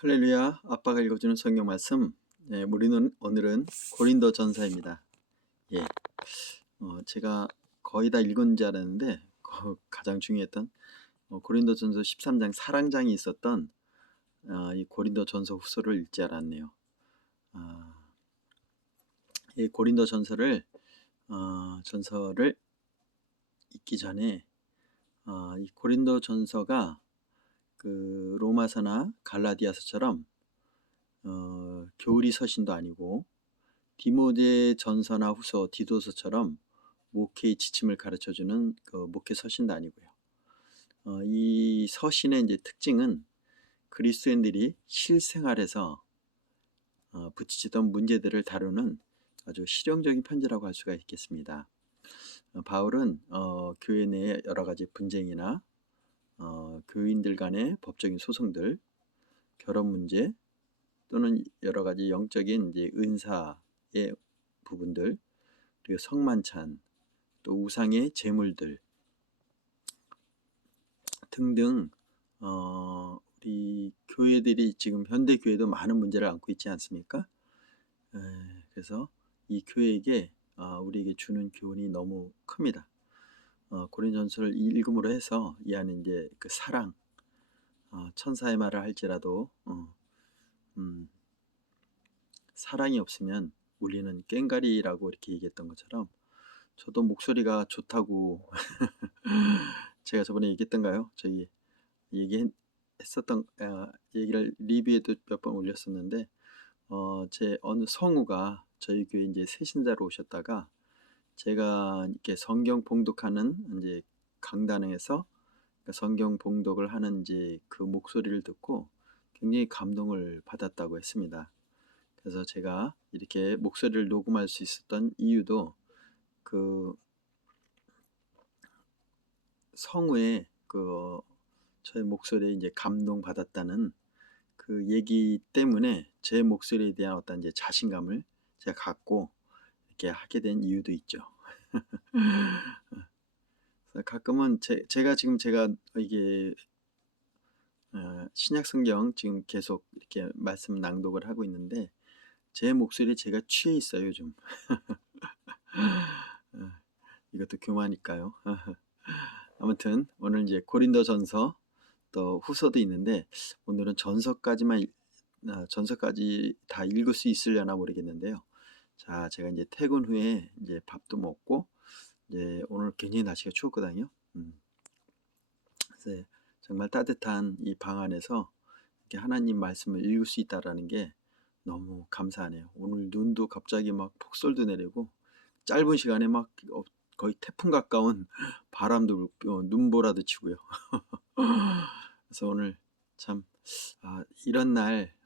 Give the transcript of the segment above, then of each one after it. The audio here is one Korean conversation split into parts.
할렐루야. 아빠가 읽어주는 성경 말씀. 우리는 오늘은 고린도 전서입니다. 예, 제가 거의 다 읽은 줄 알았는데 가장 중요했던 고린도 전서 13장 사랑장이 있었던 이 고린도 전서 후서를 읽지 않았네요. 이 고린도 전서를 읽기 전에 이 고린도 전서가 그 로마서나 갈라디아서처럼 교리 서신도 아니고 디모데 전서나 후서 디도서처럼 목회의 지침을 가르쳐주는 그 목회 서신도 아니고요. 이 서신의 이제 특징은 그리스도인들이 실생활에서 부딪히던 문제들을 다루는 아주 실용적인 편지라고 할 수가 있겠습니다. 바울은 교회 내의 여러 가지 분쟁이나 교인들 간의 법적인 소송들, 결혼 문제 또는 여러 가지 영적인 이제 은사의 부분들, 그리고 성만찬, 또 우상의 제물들 등등 우리 교회들이 지금 현대 교회도 많은 문제를 안고 있지 않습니까? 그래서 이 교회에게 우리에게 주는 교훈이 너무 큽니다. 고린전서를 읽음으로 해서 이 안에 이제 그 사랑, 천사의 말을 할지라도 사랑이 없으면 우리는 꽹가리라고 이렇게 얘기했던 것처럼 저도 목소리가 좋다고 제가 저번에 얘기했던가요? 저희 얘기했었던 얘기를 리뷰에도 몇 번 올렸었는데 제 어느 성우가 저희 교회 이제 새신자로 오셨다가 제가 이렇게 성경 봉독하는 이제 강단에서 성경 봉독을 하는 이제 그 목소리를 듣고 굉장히 감동을 받았다고 했습니다. 그래서 제가 이렇게 목소리를 녹음할 수 있었던 이유도 그 성우의 그 저의 목소리에 이제 감동받았다는 그 얘기 때문에 제 목소리에 대한 어떤 이제 자신감을 제가 갖고 이렇게 하게 된 이유도 있죠. 가끔은 제가 이게 신약 성경 지금 계속 이렇게 말씀 낭독을 하고 있는데 제 목소리에 제가 취해 있어요, 요즘. 이것도 교만일까요? 아무튼 오늘 이제 고린도전서 또 후서도 있는데 오늘은 전서까지 다 읽을 수 있으려나 모르겠는데요. 자, 제가 이제 퇴근 후에 이제 밥도 먹고 이제 오늘 굉장히 날씨가 추웠거든요. 그래서 정말 따뜻한 이 방 안에서 이렇게 하나님 말씀을 읽을 수 있다라는 게 너무 감사하네요. 오늘 눈도 갑자기 막 폭설도 내리고 짧은 시간에 막 거의 태풍 가까운 바람도 불고 눈보라도 치고요. 그래서 오늘 참 이런 날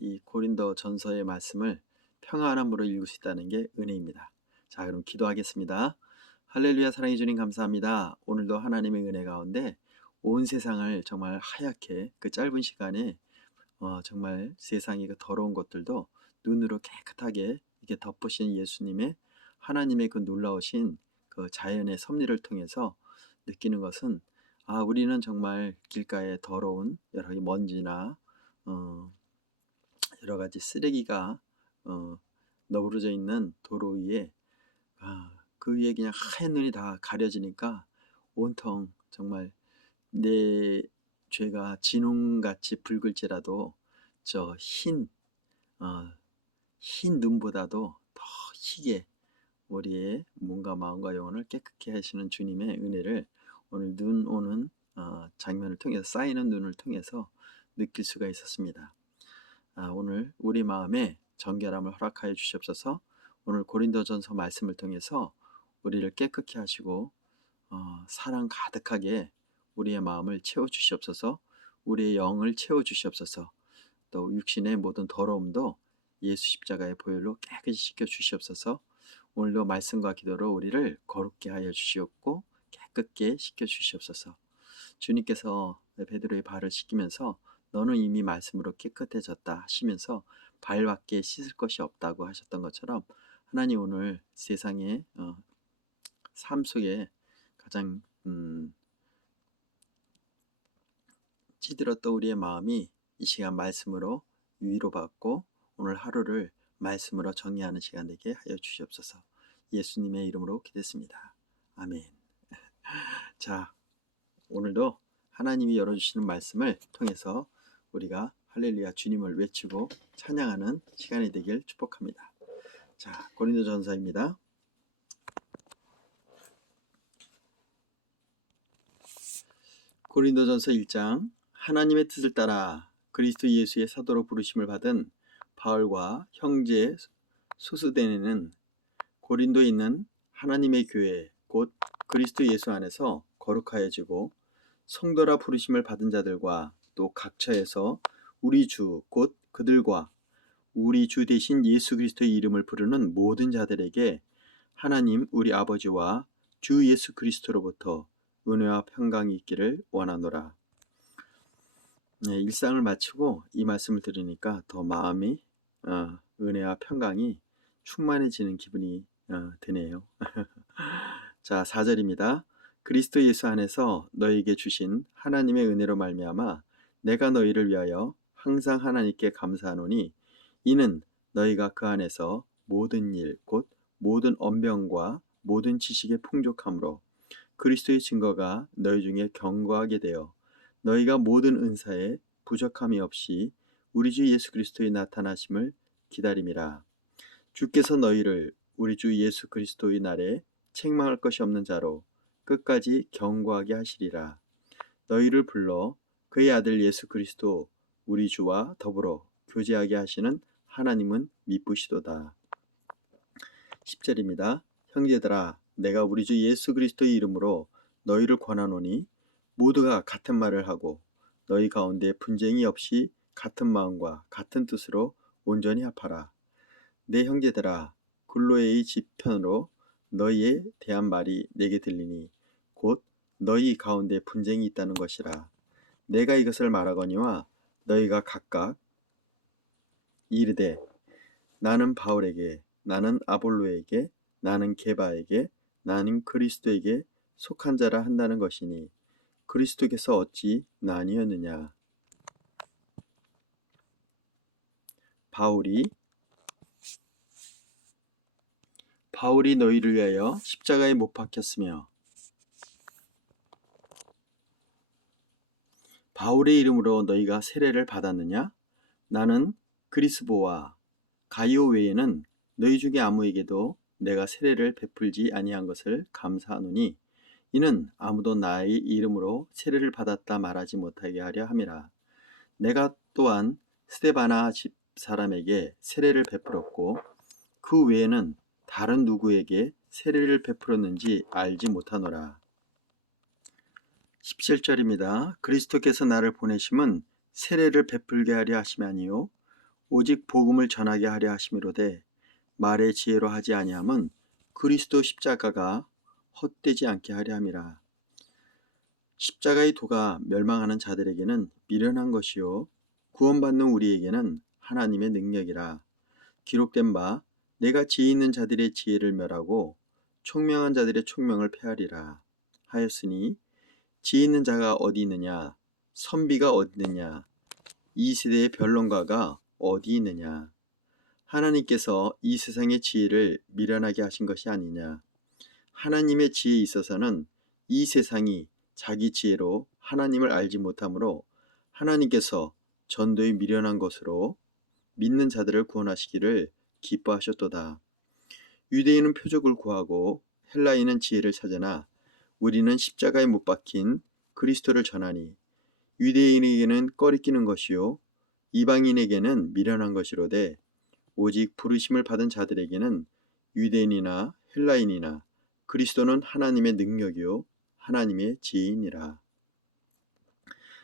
이 고린도 전서의 말씀을 평안함으로 읽을 수 있다는 게 은혜입니다. 자, 그럼 기도하겠습니다. 할렐루야. 사랑해 주님 감사합니다. 오늘도 하나님의 은혜 가운데 온 세상을 정말 하얗게 그 짧은 시간에 정말 세상의 그 더러운 것들도 눈으로 깨끗하게 이렇게 덮으신 예수님의 하나님의 그 놀라우신 그 자연의 섭리를 통해서 느끼는 것은 우리는 정말 길가에 더러운 여러 가지 먼지나 여러 가지 쓰레기가 너부러져 있는 도로 위에 그 위에 그냥 하얀 눈이 다 가려지니까 온통 정말 내 죄가 진홍같이 붉을지라도 저 흰 눈보다도 더 희게 우리의 몸과 마음과 영혼을 깨끗게 하시는 주님의 은혜를 오늘 눈 오는 장면을 통해서 쌓이는 눈을 통해서 느낄 수가 있었습니다. 오늘 우리 마음에 정결함을 허락하여 주시옵소서. 오늘 고린도전서 말씀을 통해서 우리를 깨끗게 하시고 사랑 가득하게 우리의 마음을 채워주시옵소서. 우리의 영을 채워주시옵소서. 또 육신의 모든 더러움도 예수 십자가의 보혈로 깨끗이 씻겨주시옵소서. 오늘도 말씀과 기도로 우리를 거룩게 하여 주시옵고 깨끗게 씻겨주시옵소서. 주님께서 베드로의 발을 씻기면서 너는 이미 말씀으로 깨끗해졌다 하시면서 발밖에 씻을 것이 없다고 하셨던 것처럼 하나님 오늘 세상의 삶 속에 가장 찌들었던 우리의 마음이 이 시간 말씀으로 위로받고 오늘 하루를 말씀으로 정리하는 시간 되게 하여 주시옵소서. 예수님의 이름으로 기도했습니다. 아멘. 자, 오늘도 하나님이 열어주시는 말씀을 통해서 우리가 할렐루야 주님을 외치고 찬양하는 시간이 되길 축복합니다. 자, 고린도전서입니다. 고린도전서 1장. 하나님의 뜻을 따라 그리스도 예수의 사도로 부르심을 받은 바울과 형제 소스데네는 고린도에 있는 하나님의 교회 곧 그리스도 예수 안에서 거룩하여지고 성도라 부르심을 받은 자들과 또 각처에서 우리 주 곧 그들과 우리 주 대신 예수 그리스도의 이름을 부르는 모든 자들에게 하나님 우리 아버지와 주 예수 그리스도로부터 은혜와 평강이 있기를 원하노라. 네, 일상을 마치고 이 말씀을 들으니까 더 마음이 은혜와 평강이 충만해지는 기분이 드네요. 자, 4절입니다. 그리스도 예수 안에서 너희에게 주신 하나님의 은혜로 말미암아 내가 너희를 위하여 항상 하나님께 감사하노니 이는 너희가 그 안에서 모든 일 곧 모든 언변과 모든 지식의 풍족함으로 그리스도의 증거가 너희 중에 견고하게 되어 너희가 모든 은사에 부족함이 없이 우리 주 예수 그리스도의 나타나심을 기다림이라. 주께서 너희를 우리 주 예수 그리스도의 날에 책망할 것이 없는 자로 끝까지 견고하게 하시리라. 너희를 불러 그의 아들 예수 그리스도 우리 주와 더불어 교제하게 하시는 하나님은 미쁘시도다. 10절입니다. 형제들아 내가 우리 주 예수 그리스도의 이름으로 너희를 권하노니 모두가 같은 말을 하고 너희 가운데 분쟁이 없이 같은 마음과 같은 뜻으로 온전히 합하라. 내 형제들아 글로에의 지편으로 너희에 대한 말이 내게 들리니 곧 너희 가운데 분쟁이 있다는 것이라. 내가 이것을 말하거니와 너희가 각각 이르되 나는 바울에게 나는 아볼로에게 나는 게바에게 나는 그리스도에게 속한 자라 한다는 것이니 그리스도께서 어찌 나뉘었느냐. 바울이 너희를 위하여 십자가에 못 박혔으며 바울의 이름으로 너희가 세례를 받았느냐? 나는 그리스보와 가이오 외에는 너희 중에 아무에게도 내가 세례를 베풀지 아니한 것을 감사하노니 이는 아무도 나의 이름으로 세례를 받았다 말하지 못하게 하려 함이라. 내가 또한 스데바나 집 사람에게 세례를 베풀었고 그 외에는 다른 누구에게 세례를 베풀었는지 알지 못하노라. 17절입니다. 그리스도께서 나를 보내심은 세례를 베풀게 하려 하심이 아니요 오직 복음을 전하게 하려 하심이로되 말의 지혜로 하지 아니함은 그리스도 십자가가 헛되지 않게 하려 함이라. 십자가의 도가 멸망하는 자들에게는 미련한 것이요 구원받는 우리에게는 하나님의 능력이라. 기록된 바 내가 지혜 있는 자들의 지혜를 멸하고 총명한 자들의 총명을 폐하리라 하였으니 지혜 있는 자가 어디 있느냐 선비가 어디 있느냐 이 세대의 변론가가 어디 있느냐. 하나님께서 이 세상의 지혜를 미련하게 하신 것이 아니냐. 하나님의 지혜에 있어서는 이 세상이 자기 지혜로 하나님을 알지 못하므로 하나님께서 전도에 미련한 것으로 믿는 자들을 구원하시기를 기뻐하셨도다. 유대인은 표적을 구하고 헬라인은 지혜를 찾으나 우리는 십자가에 못 박힌 그리스도를 전하니 유대인에게는 꺼리끼는 것이요 이방인에게는 미련한 것이로되 오직 부르심을 받은 자들에게는 유대인이나 헬라인이나 그리스도는 하나님의 능력이요 하나님의 지혜이니라.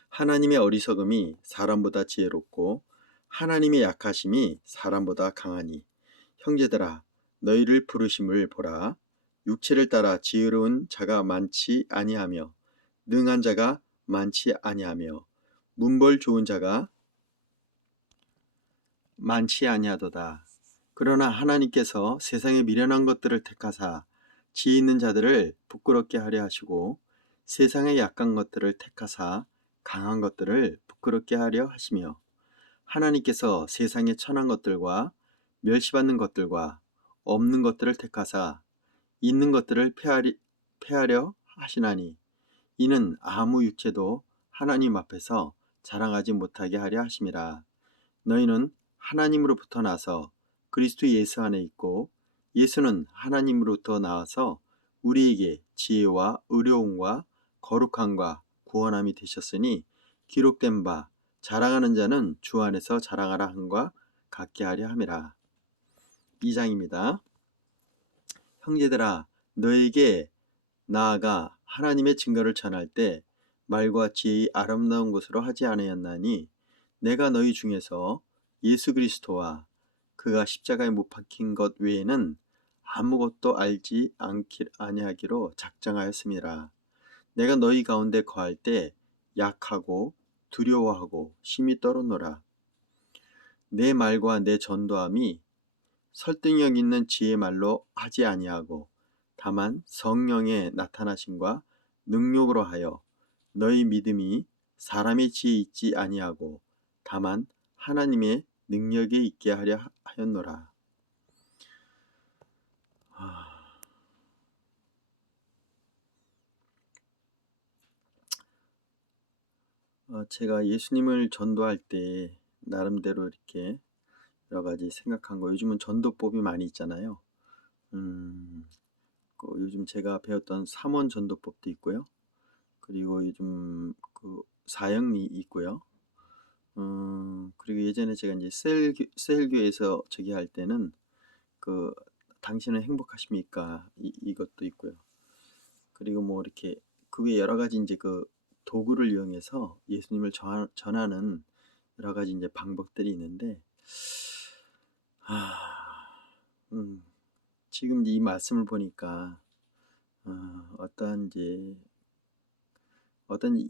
하나님의 어리석음이 사람보다 지혜롭고 하나님의 약하심이 사람보다 강하니 형제들아 너희를 부르심을 보라. 육체를 따라 지혜로운 자가 많지 아니하며 능한 자가 많지 아니하며 문벌 좋은 자가 많지 아니하도다. 그러나 하나님께서 세상의 미련한 것들을 택하사 지혜 있는 자들을 부끄럽게 하려 하시고 세상의 약한 것들을 택하사 강한 것들을 부끄럽게 하려 하시며 하나님께서 세상에 천한 것들과 멸시받는 것들과 없는 것들을 택하사 있는 것들을 폐하려 하시나니 이는 아무 육체도 하나님 앞에서 자랑하지 못하게 하려 하심이라. 너희는 하나님으로부터 나서 그리스도 예수 안에 있고 예수는 하나님으로부터 나와서 우리에게 지혜와 의로움과 거룩함과 구원함이 되셨으니 기록된 바 자랑하는 자는 주 안에서 자랑하라 함과 같게 하려 함이라. 2장입니다. 형제들아 너에게 나아가 하나님의 증거를 전할 때 말과 지혜의 아름다운 것으로 하지 아니하였나니 내가 너희 중에서 예수 그리스도와 그가 십자가에 못 박힌 것 외에는 아무것도 알지 아니하기로 작정하였음이라. 내가 너희 가운데 거할 때 약하고 두려워하고 심히 떨었노라. 내 말과 내 전도함이 설득력 있는 지혜 말로 하지 아니하고 다만 성령의 나타나심과 능력으로 하여 너희 믿음이 사람의 지혜에 있지 아니하고 다만 하나님의 능력에 있게 하려 하였노라. 제가 예수님을 전도할 때 나름대로 이렇게 여러 가지 생각한 거, 요즘은 전도법이 많이 있잖아요. 요즘 제가 배웠던 삼원 전도법도 있고요. 그리고 요즘 그 사형리 있고요. 그리고 예전에 제가 이제 셀교에서 저기 할 때는 그 당신은 행복하십니까? 이것도 있고요. 그리고 뭐 이렇게 그 외에 여러 가지 이제 그 도구를 이용해서 예수님을 전하는 여러 가지 이제 방법들이 있는데, 지금 이 말씀을 보니까 어떤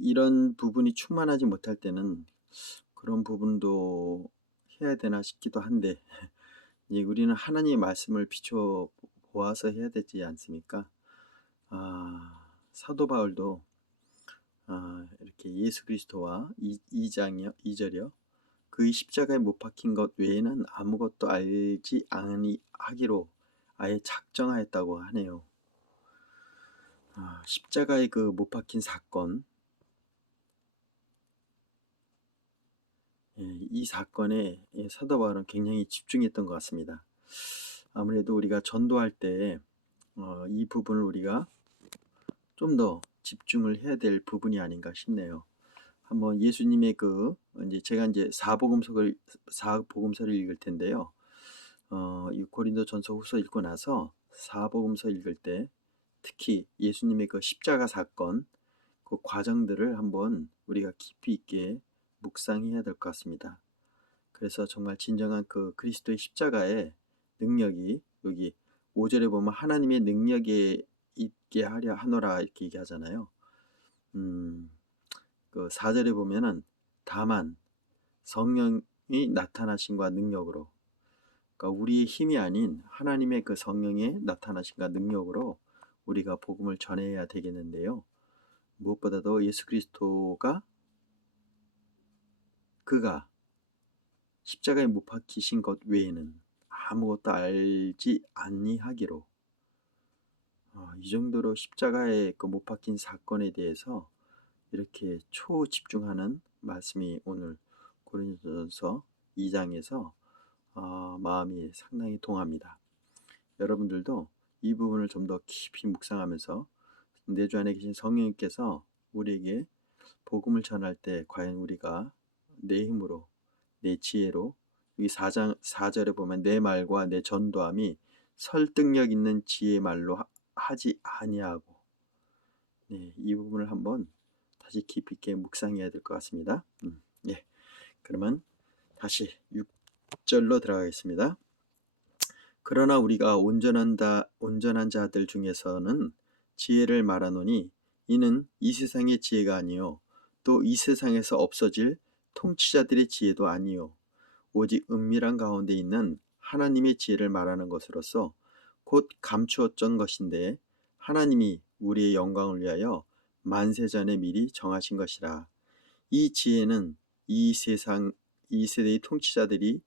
이런 부분이 충만하지 못할 때는 그런 부분도 해야 되나 싶기도 한데, 우리는 하나님의 말씀을 비춰 보아서 해야 되지 않습니까? 사도 바울도 이렇게 예수 그리스도와 2장이요, 2절이요. 그의 십자가에 못 박힌 것 외에는 아무것도 알지 아니하기로 아예 작정하였다고 하네요. 십자가에 그 못 박힌 사건, 이 사건에 사도 바울은 굉장히 집중했던 것 같습니다. 아무래도 우리가 전도할 때 이 부분을 우리가 좀 더 집중을 해야 될 부분이 아닌가 싶네요. 한번 예수님의 이제 제가 이제 사복음서를 읽을 텐데요. 이 고린도전서 후서 읽고 나서 사복음서 읽을 때 특히 예수님의 그 십자가 사건 그 과정들을 한번 우리가 깊이 있게 묵상해야 될 것 같습니다. 그래서 정말 진정한 그 그리스도의 십자가의 능력이 여기 5절에 보면 하나님의 능력에 있게 하려 하노라 이렇게 얘기하잖아요. 그 4절에 보면은 다만 성령이 나타나심과 능력으로, 그러니까 우리의 힘이 아닌 하나님의 그 성령의 나타나심과 능력으로 우리가 복음을 전해야 되겠는데요. 무엇보다도 예수 그리스도가 그가 십자가에 못 박히신 것 외에는 아무것도 알지 아니하기로, 이 정도로 십자가에 그 못 박힌 사건에 대해서 이렇게 초집중하는 말씀이 오늘 고린도전서 2장에서 마음이 상당히 동합니다. 여러분들도 이 부분을 좀 더 깊이 묵상하면서 내 주 안에 계신 성령님께서 우리에게 복음을 전할 때 과연 우리가 내 힘으로 내 지혜로, 여기 4절에 보면 내 말과 내 전도함이 설득력 있는 지혜 말로 하지 아니하고, 이 부분을 한번 다시 깊이 있게 묵상해야 될 것 같습니다. 그러면 다시 6절로 들어가겠습니다. 그러나 우리가 온전한 자들 중에서는 지혜를 말하노니 이는 이 세상의 지혜가 아니요 또 이 세상에서 없어질 통치자들의 지혜도 아니요 오직 은밀한 가운데 있는 하나님의 지혜를 말하는 것으로서 곧 감추었던 것인데 하나님이 우리의 영광을 위하여 만세전에 미리 정하신 것이라. 이 지혜는 이 세상의 이 세대의 통치자들이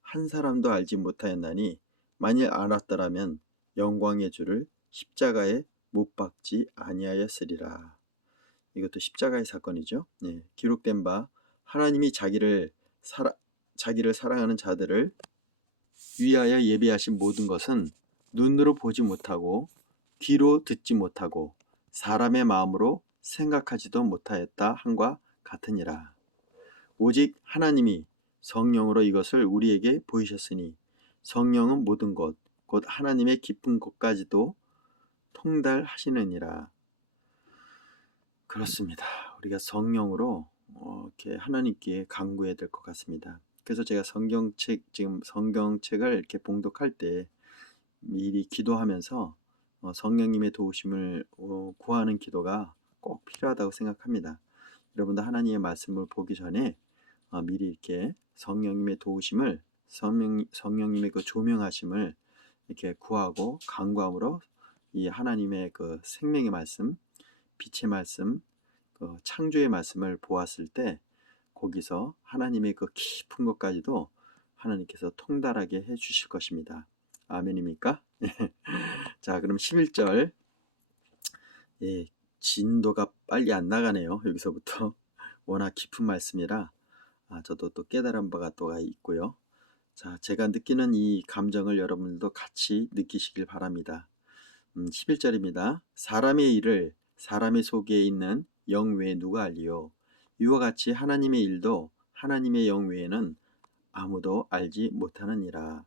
한 사람도 알지 못하였나니 만일 알았더라면 영광의 주를 십자가에 못 박지 아니하였으리라. 이것도 십자가의 사건이죠. 예, 기록된 바 하나님이 자기를 사랑하는 자들을 위하여 예비하신 모든 것은 눈으로 보지 못하고 귀로 듣지 못하고 사람의 마음으로 생각하지도 못하였다 함과 같으니라. 오직 하나님이 성령으로 이것을 우리에게 보이셨으니 성령은 모든 것 곧 하나님의 깊은 곳까지도 통달하시느니라. 그렇습니다. 우리가 성령으로 이렇게 하나님께 간구해야 될 것 같습니다. 그래서 제가 성경책을 이렇게 봉독할 때 미리 기도하면서 성령님의 도우심을 구하는 기도가 꼭 필요하다고 생각합니다. 여러분도 하나님의 말씀을 보기 전에 미리 이렇게 성령님의 도우심을 성령님의 그 조명하심을 이렇게 구하고 간구함으로 이 하나님의 그 생명의 말씀, 빛의 말씀, 그 창조의 말씀을 보았을 때 거기서 하나님의 그 깊은 것까지도 하나님께서 통달하게 해 주실 것입니다. 아멘입니까? 자, 그럼 11절. 예, 진도가 빨리 안 나가네요. 여기서부터 워낙 깊은 말씀이라 저도 또 깨달은 바가 또 있고요. 자, 제가 느끼는 이 감정을 여러분들도 같이 느끼시길 바랍니다. 11절입니다. 사람의 일을 사람의 속에 있는 영 외에 누가 알리요? 이와 같이 하나님의 일도 하나님의 영 외에는 아무도 알지 못하느니라.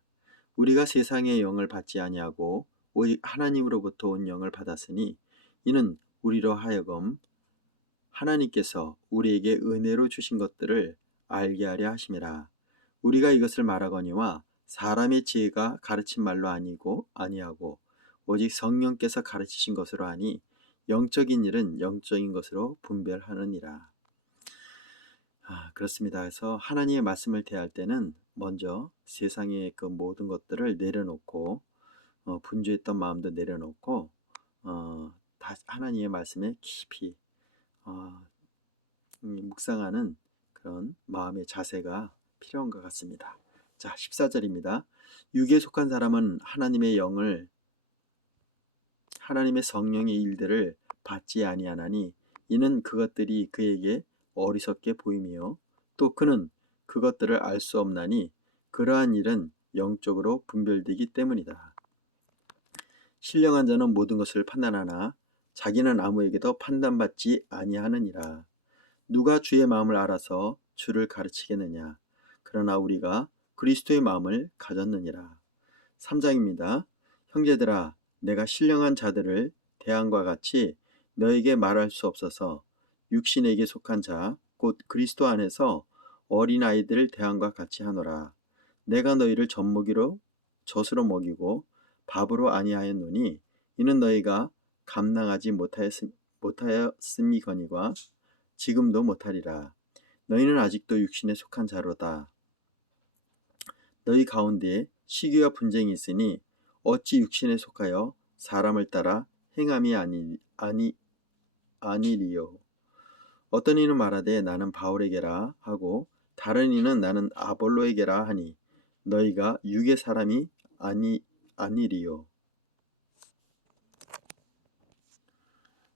우리가 세상의 영을 받지 아니하고 오직 하나님으로부터 온 영을 받았으니 이는 우리로 하여금 하나님께서 우리에게 은혜로 주신 것들을 알게 하려 하심이라. 우리가 이것을 말하거니와 사람의 지혜가 가르친 말로 아니하고 오직 성령께서 가르치신 것으로 하니 영적인 일은 영적인 것으로 분별하느니라. 그렇습니다. 그래서 하나님의 말씀을 대할 때는 먼저 세상의 그 모든 것들을 내려놓고 분주했던 마음도 내려놓고 하나님의 말씀에 깊이 묵상하는 그런 마음의 자세가 필요한 것 같습니다. 자, 14절입니다. 육에 속한 사람은 하나님의 성령의 일들을 받지 아니하나니 이는 그것들이 그에게 어리석게 보임이요 또 그는 그것들을 알 수 없나니 그러한 일은 영적으로 분별되기 때문이다. 신령한 자는 모든 것을 판단하나 자기는 아무에게도 판단받지 아니하느니라. 누가 주의 마음을 알아서 주를 가르치겠느냐. 그러나 우리가 그리스도의 마음을 가졌느니라. 3장입니다. 형제들아, 내가 신령한 자들을 대항과 같이 너에게 말할 수 없어서 육신에게 속한 자, 곧 그리스도 안에서 어린아이들을 대항과 같이 하노라. 내가 너희를 젖으로 먹이고 밥으로 아니하였노니 이는 너희가 감당하지 못하였음이거니와 지금도 못하리라. 너희는 아직도 육신에 속한 자로다. 너희 가운데 시기와 분쟁이 있으니 어찌 육신에 속하여 사람을 따라 행함이 아니리요. 어떤 이는 말하되 나는 바울에게라 하고 다른 이는 나는 아볼로에게라 하니 너희가 육의 사람이 아니리요.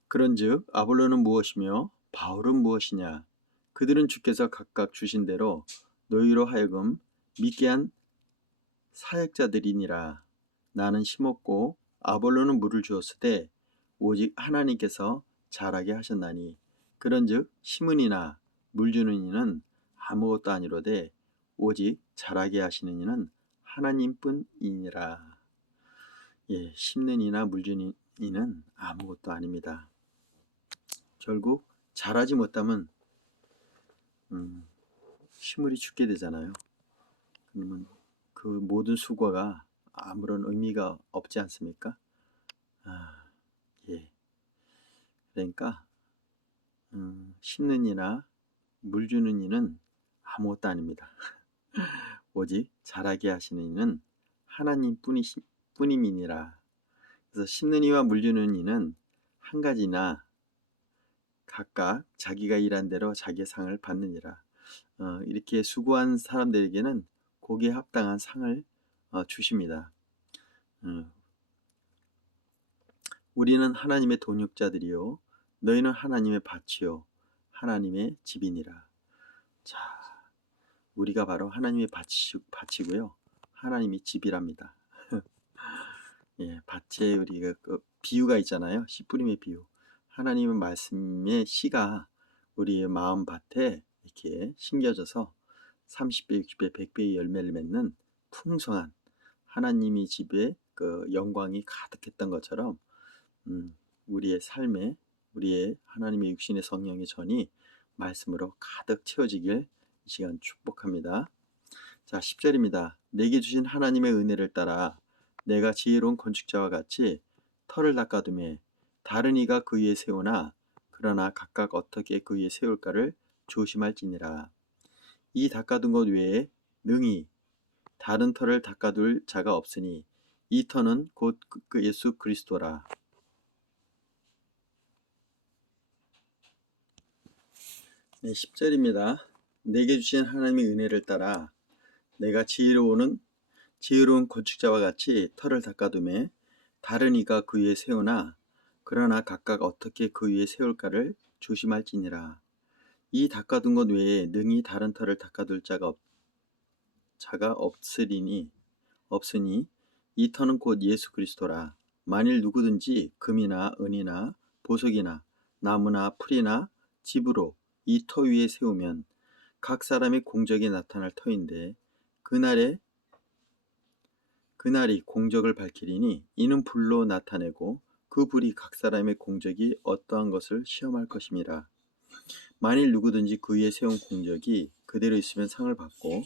그런즉 아볼로는 무엇이며 바울은 무엇이냐? 그들은 주께서 각각 주신 대로 너희로 하여금 믿게 한 사역자들이니라. 나는 심었고 아볼로는 물을 주었으되 오직 하나님께서 자라게 하셨나니 그런즉 심은 이나 물 주는 이는 아무것도 아니로되 오직 자라게 하시는 이는 하나님뿐이니라. 예, 심는 이나 물 주는 이는 아무것도 아닙니다. 결국 자라지 못하면 식물이 죽게 되잖아요. 그러면 그 모든 수고가 아무런 의미가 없지 않습니까? 예. 그러니까 심는 이나 물 주는 이는 아무것도 아닙니다. 오직 자라게 하시는 이는 하나님 뿐임이니라. 그래서 심는 이와 물 주는 이는 한 가지나 각각 자기가 일한 대로 자기의 상을 받느니라. 이렇게 수고한 사람들에게는 거기에 합당한 상을 주십니다. 어, 우리는 하나님의 동역자들이요 너희는 하나님의 밭이요 하나님의 집이니라. 자, 우리가 바로 하나님의 밭이고요 하나님이 집이랍니다. 예, 밭에 우리가 그 비유가 있잖아요. 씨 뿌림의 비유. 하나님의 말씀의 씨가 우리의 마음 밭에 이렇게 심겨져서 30배, 60배, 100배의 열매를 맺는 풍성한 하나님이 집에 그 영광이 가득했던 것처럼 우리의 삶에 우리의 하나님의 육신의 성령의 전이 말씀으로 가득 채워지길 이 시간 축복합니다. 자, 10절입니다. 내게 주신 하나님의 은혜를 따라 내가 지혜로운 건축자와 같이 터를 닦아두매 다른 이가 그 위에 세우나 그러나 각각 어떻게 그 위에 세울까를 조심할지니라. 이 닦아둔 것 외에 능히 다른 터를 닦아둘 자가 없으니 이 터는 곧 그 예수 그리스도라. 네, 10절입니다. 내게 주신 하나님의 은혜를 따라 내가 지혜로운 건축자와 같이 터를 닦아두매 다른 이가 그 위에 세우나 그러나 각각 어떻게 그 위에 세울까를 조심할지니라. 이 닦아둔 것 외에 능히 다른 터를 닦아둘 자가 없으니 이 터는 곧 예수 그리스도라. 만일 누구든지 금이나 은이나 보석이나 나무나 풀이나 집으로 이 터 위에 세우면 각 사람의 공적이 나타날 터인데 그날이 공적을 밝히리니 이는 불로 나타내고 그 불이 각 사람의 공적이 어떠한 것을 시험할 것임이라. 만일 누구든지 그 위에 세운 공적이 그대로 있으면 상을 받고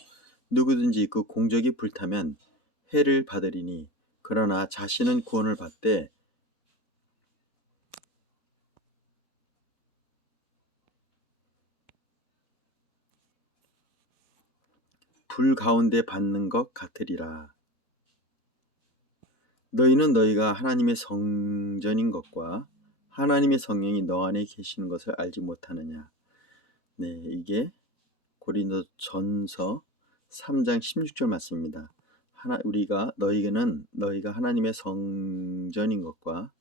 누구든지 그 공적이 불타면 해를 받으리니 그러나 자신은 구원을 받되 불 가운데 받는 것 같으리라. 너희는 너희가 하나님의 성전인 것과 하나님의 성령이 너 안에 계시는 것을 알지 못하느냐. 네, 이게 고린도전서 3장 16절 말씀입니다. 너희가 하나님의 성전인 것과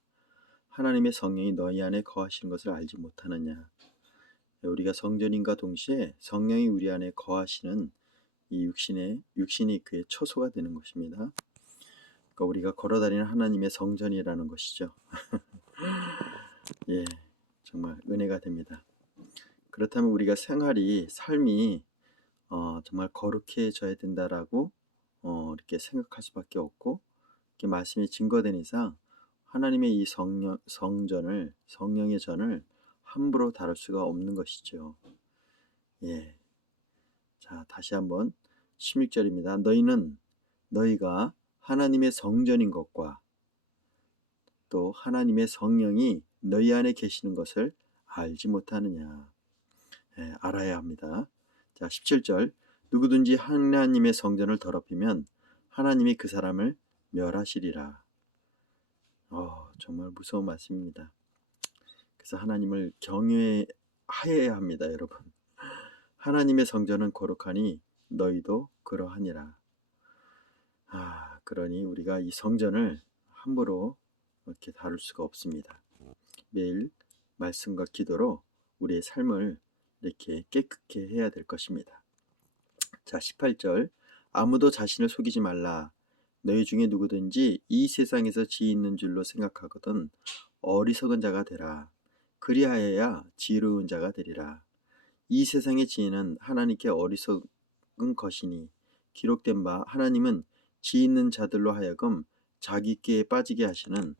하나님의 성령이 너희 안에 거하시는 것을 알지 못하느냐. 우리가 성전인과 동시에 성령이 우리 안에 거하시는 이 육신이 그의 처소가 되는 것입니다. 그러니까 우리가 걸어다니는 하나님의 성전이라는 것이죠. 예, 정말 은혜가 됩니다. 그렇다면 우리가 삶이 정말 거룩해져야 된다라고 이렇게 생각할 수밖에 없고 이렇게 말씀이 증거된 이상 하나님의 이 성령의 전을 함부로 다룰 수가 없는 것이죠. 예, 자 다시 한번 16절입니다. 너희가 하나님의 성전인 것과 또 하나님의 성령이 너희 안에 계시는 것을 알지 못하느냐. 예, 알아야 합니다. 자 17절 누구든지 하나님의 성전을 더럽히면 하나님이 그 사람을 멸하시리라. 정말 무서운 말씀입니다. 그래서 하나님을 경외하여야 합니다, 여러분. 하나님의 성전은 거룩하니 너희도 그러하니라. 그러니 우리가 이 성전을 함부로 이렇게 다룰 수가 없습니다. 매일 말씀과 기도로 우리의 삶을 이렇게 깨끗게 해야 될 것입니다. 자, 18절 아무도 자신을 속이지 말라. 너희 중에 누구든지 이 세상에서 지혜 있는 줄로 생각하거든 어리석은 자가 되라. 그리하여야 지혜로운 자가 되리라. 이 세상의 지혜는 하나님께 어리석은 것이니 기록된 바 하나님은 지혜 있는 자들로 하여금 자기께 빠지게 하시는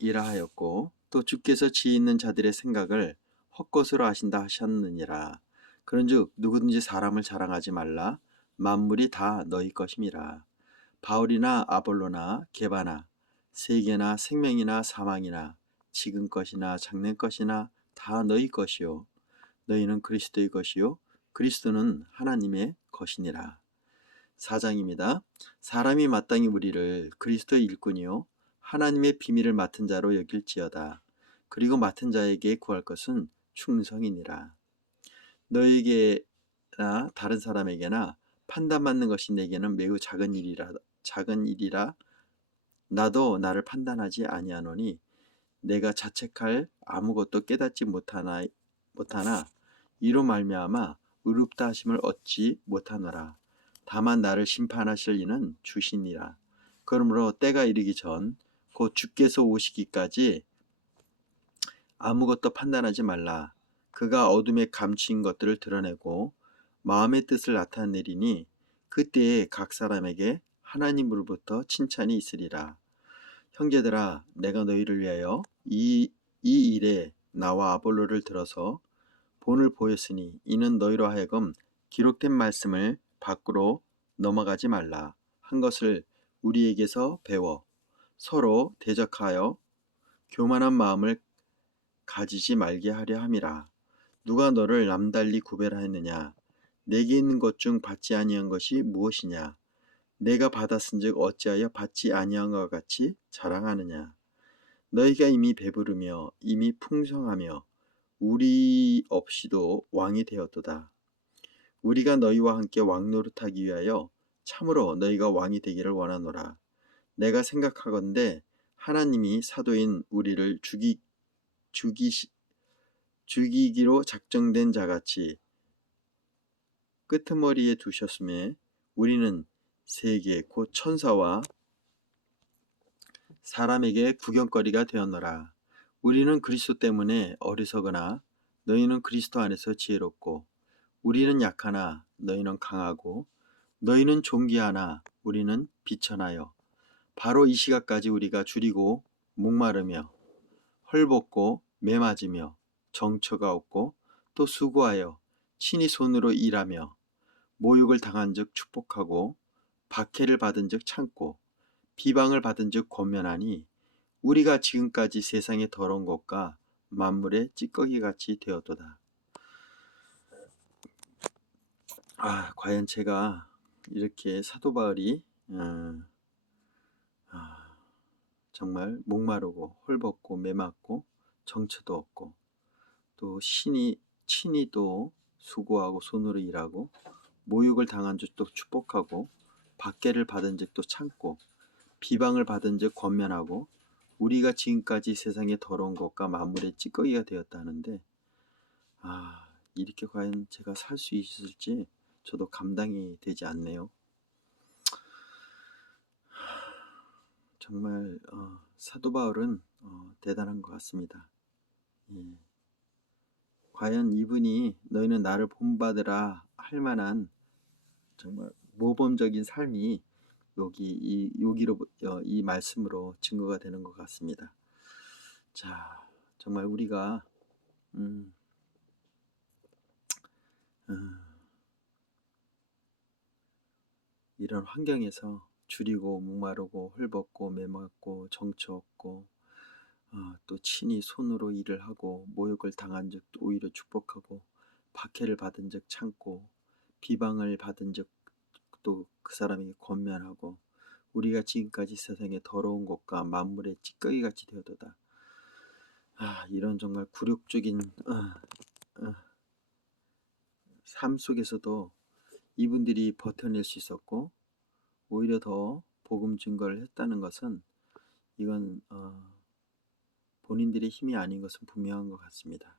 이라 하였고 또 주께서 지혜 있는 자들의 생각을 헛것으로 하신다 하셨느니라. 그런즉 누구든지 사람을 자랑하지 말라. 만물이 다 너희 것임이라. 바울이나 아볼로나 게바나 세계나 생명이나 사망이나 지금 것이나 장래 것이나 다 너희 것이요 너희는 그리스도의 것이요 그리스도는 하나님의 것이니라. 4장입니다. 사람이 마땅히 우리를 그리스도의 일꾼이요 하나님의 비밀을 맡은 자로 여길지어다. 그리고 맡은 자에게 구할 것은 충성이니라. 너에게 다른 사람에게나 판단받는 것이 내게는 매우 작은 일이라 나도 나를 판단하지 아니하노니 내가 자책할 아무것도 깨닫지 못하나 이로 말미암아 의롭다 하심을 얻지 못하노라. 다만 나를 심판하실 이는 주시니라. 그러므로 때가 이르기 전 곧 주께서 오시기까지 아무것도 판단하지 말라. 그가 어둠에 감추인 것들을 드러내고 마음의 뜻을 나타내리니 그때에 각 사람에게 하나님으로부터 칭찬이 있으리라. 형제들아, 내가 너희를 위하여 이 일에 나와 아볼로를 들어서 본을 보였으니 이는 너희로 하여금 기록된 말씀을 밖으로 넘어가지 말라 한 것을 우리에게서 배워 서로 대적하여 교만한 마음을 가지지 말게 하려 함이라. 누가 너를 남달리 구별하였느냐? 내게 있는 것 중 받지 아니한 것이 무엇이냐? 내가 받았은즉 어찌하여 받지 아니한 것 같이 자랑하느냐? 너희가 이미 배부르며 이미 풍성하며 우리 없이도 왕이 되었도다. 우리가 너희와 함께 왕노릇하기 위하여 참으로 너희가 왕이 되기를 원하노라. 내가 생각하건대 하나님이 사도인 우리를 죽이기로 작정된 자같이 끄트머리에 두셨음에 우리는 세계 곧 천사와 사람에게 구경거리가 되었노라. 우리는 그리스도 때문에 어리석으나 너희는 그리스도 안에서 지혜롭고 우리는 약하나 너희는 강하고 너희는 존귀하나 우리는 비천하여 바로 이 시각까지 우리가 줄이고 목마르며 헐벗고 매맞으며 정처가 없고 또 수고하여 친히 손으로 일하며 모욕을 당한즉 축복하고 박해를 받은즉 참고 비방을 받은즉 권면하니 우리가 지금까지 세상의 더러운 것과 만물의 찌꺼기같이 되었도다. 과연 제가 이렇게 사도 바울이 정말 목마르고 헐벗고 매맞고 정처도 없고 또 친히 또 수고하고 손으로 일하고 모욕을 당한 적도 축복하고 박해를 받은 적도 참고 비방을 받은 적 권면하고 우리가 지금까지 세상의 더러운 것과 만물의 찌꺼기가 되었다는데 이렇게 과연 제가 살 수 있을지 저도 감당이 되지 않네요. 정말 사도 바울은 대단한 것 같습니다. 과연 이분이 너희는 나를 본받으라 할 만한 정말 모범적인 삶이 여기로 이 말씀으로 증거가 되는 것 같습니다. 자, 정말 우리가 이런 환경에서 줄이고 목마르고 헐벗고 매맞고 정처 없고 또 친히 손으로 일을 하고 모욕을 당한 적 오히려 축복하고 박해를 받은 적 참고 비방을 받은 적 또 그 사람에게 권면하고 우리가 지금까지 세상의 더러운 것과 만물의 찌꺼기같이 되어도다. 이런 정말 굴욕적인 삶 속에서도 이분들이 버텨낼 수 있었고 오히려 더 복음 증거를 했다는 것은 이건 본인들의 힘이 아닌 것은 분명한 것 같습니다.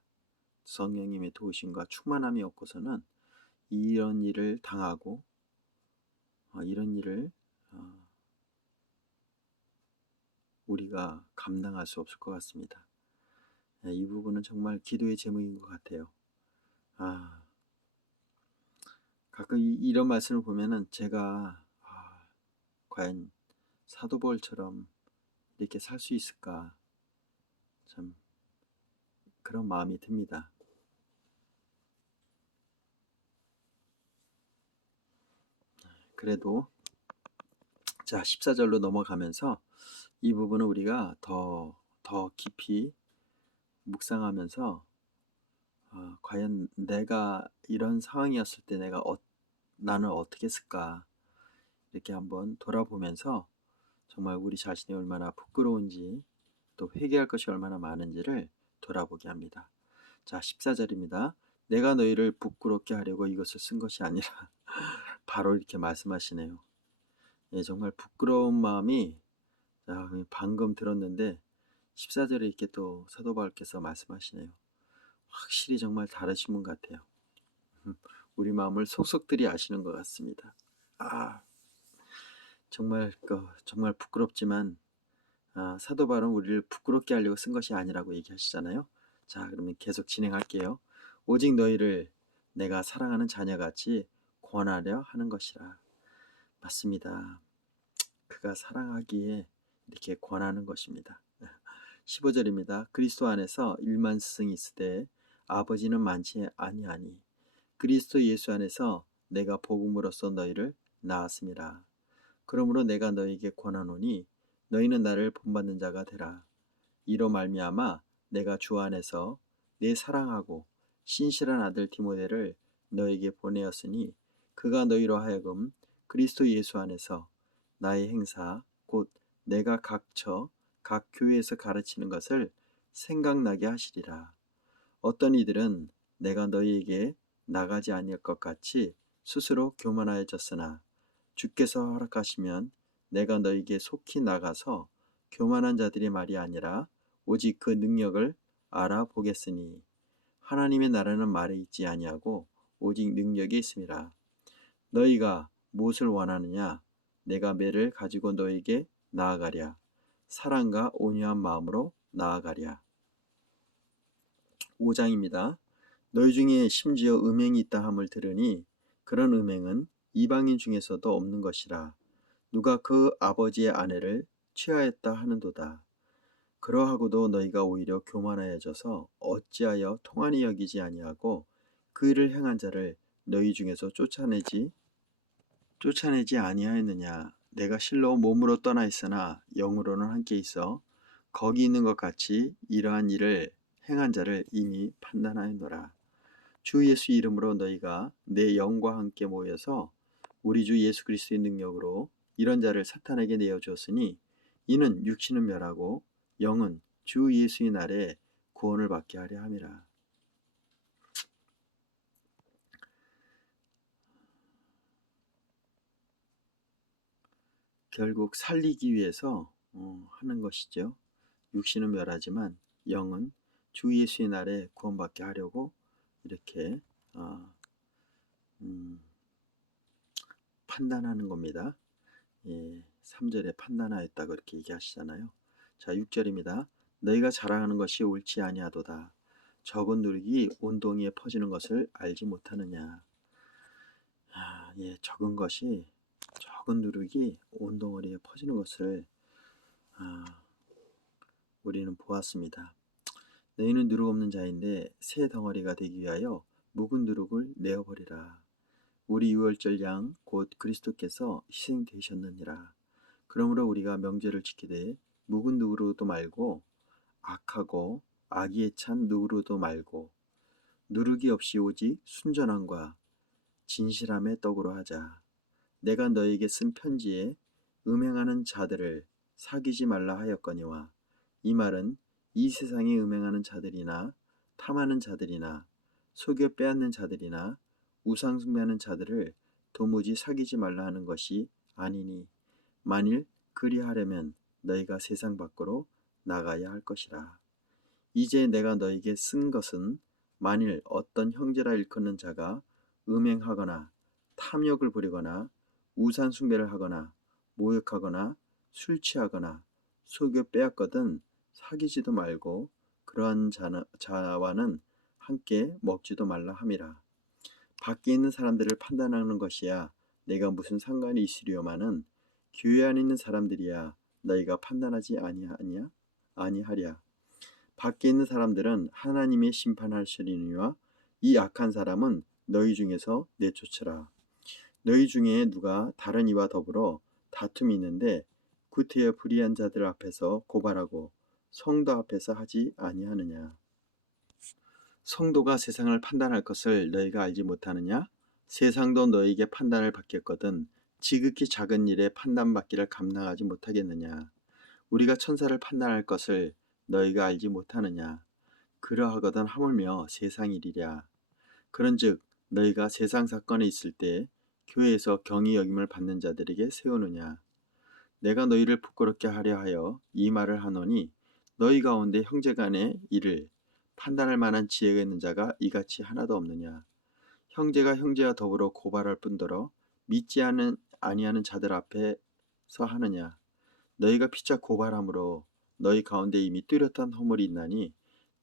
성령님의 도우심과 충만함이 없고서는 이런 일을 당하고 이런 일을 우리가 감당할 수 없을 것 같습니다. 이 부분은 정말 기도의 제목인 것 같아요. 가끔 이런 말씀을 보면은 제가 과연 사도 바울처럼 이렇게 살 수 있을까 참 그런 마음이 듭니다. 그래도 자 14절로 넘어가면서 이 부분은 우리가 더 깊이 묵상하면서 과연 내가 이런 상황이었을 때 나는 어떻게 했을까 이렇게 한번 돌아보면서 정말 우리 자신이 얼마나 부끄러운지 또 회개할 것이 얼마나 많은지를 돌아보게 합니다. 자 14절입니다. 내가 너희를 부끄럽게 하려고 이것을 쓴 것이 아니라 바로 이렇게 말씀하시네요. 예, 정말 부끄러운 마음이 방금 들었는데 14절에 이렇게 또 사도 바울께서 말씀하시네요. 확실히 정말 다르신 분 같아요. 우리 마음을 속속들이 아시는 것 같습니다. 정말 부끄럽지만 사도 바울은 우리를 부끄럽게 하려고 쓴 것이 아니라고 얘기하시잖아요. 자, 그러면 계속 진행할게요. 오직 너희를 내가 사랑하는 자녀같이 권하려 하는 것이라. 맞습니다. 그가 사랑하기에 이렇게 권하는 것입니다. 15절입니다. 그리스도 안에서 일만 스승이 있으되 아버지는 많지 아니하니 그리스도 예수 안에서 내가 복음으로써 너희를 낳았음이라. 그러므로 내가 너희에게 권하노니 너희는 나를 본받는 자가 되라. 이로 말미암아 내가 주 안에서 내 사랑하고 신실한 아들 디모데를 너에게 보내었으니 그가 너희로 하여금 그리스도 예수 안에서 나의 행사 곧 내가 각 교회에서 가르치는 것을 생각나게 하시리라. 어떤 이들은 내가 너희에게 나가지 아니할 것 같이 스스로 교만하여졌으나 주께서 허락하시면 내가 너희에게 속히 나가서 교만한 자들의 말이 아니라 오직 그 능력을 알아보겠으니 하나님의 나라는 말에 있지 아니하고 오직 능력에 있음이라. 너희가 무엇을 원하느냐? 내가 매를 가지고 너희에게 나아가랴. 사랑과 온유한 마음으로 나아가랴. 5장입니다. 너희 중에 심지어 음행이 있다 함을 들으니 그런 음행은 이방인 중에서도 없는 것이라. 누가 그 아버지의 아내를 취하였다 하는도다. 그러하고도 너희가 오히려 교만하여져서 어찌하여 통한이 여기지 아니하고 그 일을 행한 자를 너희 중에서 쫓아내지 아니하였느냐. 내가 실로 몸으로 떠나 있으나 영으로는 함께 있어 거기 있는 것 같이 이러한 일을 행한 자를 이미 판단하였노라. 주 예수 이름으로 너희가 내 영과 함께 모여서 우리 주 예수 그리스도의 능력으로 이런 자를 사탄에게 내어주었으니 이는 육신은 멸하고 영은 주 예수의 날에 구원을 받게 하려 함이라. 결국 살리기 위해서 하는 것이죠. 육신은 멸하지만 영은 주 예수의 날에 구원받게 하려고 이렇게 판단하는 겁니다. 예, 3절에 판단하였다 그렇게 얘기하시잖아요. 자, 6절입니다. 너희가 자랑하는 것이 옳지 아니하도다. 적은 누룩이 온 동이에 퍼지는 것을 알지 못하느냐. 예, 적은 누룩이 온 덩어리에 퍼지는 것을 우리는 보았습니다. 너희는 누룩 없는 자인데 새 덩어리가 되기 위하여 묵은 누룩을 내어버리라. 우리 유월절 양 곧 그리스도께서 희생되셨느니라. 그러므로 우리가 명제를 지키되 묵은 누룩으로도 말고 악하고 악의에 찬 누룩으로도 말고 누룩이 없이 오직 순전함과 진실함의 떡으로 하자. 내가 너에게 쓴 편지에 음행하는 자들을 사귀지 말라 하였거니와 이 말은 이 세상에 음행하는 자들이나 탐하는 자들이나 속여 빼앗는 자들이나 우상 숭배하는 자들을 도무지 사귀지 말라 하는 것이 아니니 만일 그리하려면 너희가 세상 밖으로 나가야 할 것이라. 이제 내가 너에게 쓴 것은 만일 어떤 형제라 일컫는 자가 음행하거나 탐욕을 부리거나 우상 숭배를 하거나 모욕하거나 술 취하거나 속여 빼앗거든 사귀지도 말고 그러한 자와는 함께 먹지도 말라 함이라. 밖에 있는 사람들을 판단하는 것이야 내가 무슨 상관이 있으려마는 교회 안에 있는 사람들이야 너희가 판단하지 아니하랴. 밖에 있는 사람들은 하나님의 심판하시리니와 이 악한 사람은 너희 중에서 내쫓으라. 너희 중에 누가 다른 이와 더불어 다툼이 있는데 구태여 불의한 자들 앞에서 고발하고 성도 앞에서 하지 아니하느냐. 성도가 세상을 판단할 것을 너희가 알지 못하느냐? 세상도 너희에게 판단을 받겠거든 지극히 작은 일에 판단받기를 감당하지 못하겠느냐. 우리가 천사를 판단할 것을 너희가 알지 못하느냐. 그러하거든 하물며 세상 일이랴. 그런즉 너희가 세상 사건에 있을 때 교회에서 경히 여김을 받는 자들에게 세우느냐. 내가 너희를 부끄럽게 하려 하여 이 말을 하노니 너희 가운데 형제간의 일을 판단할 만한 지혜가 있는 자가 이같이 하나도 없느냐. 형제가 형제와 더불어 고발할 뿐더러 믿지 아니하는 자들 앞에서 하느냐. 너희가 피차 고발함으로 너희 가운데 이미 뚜렷한 허물이 있나니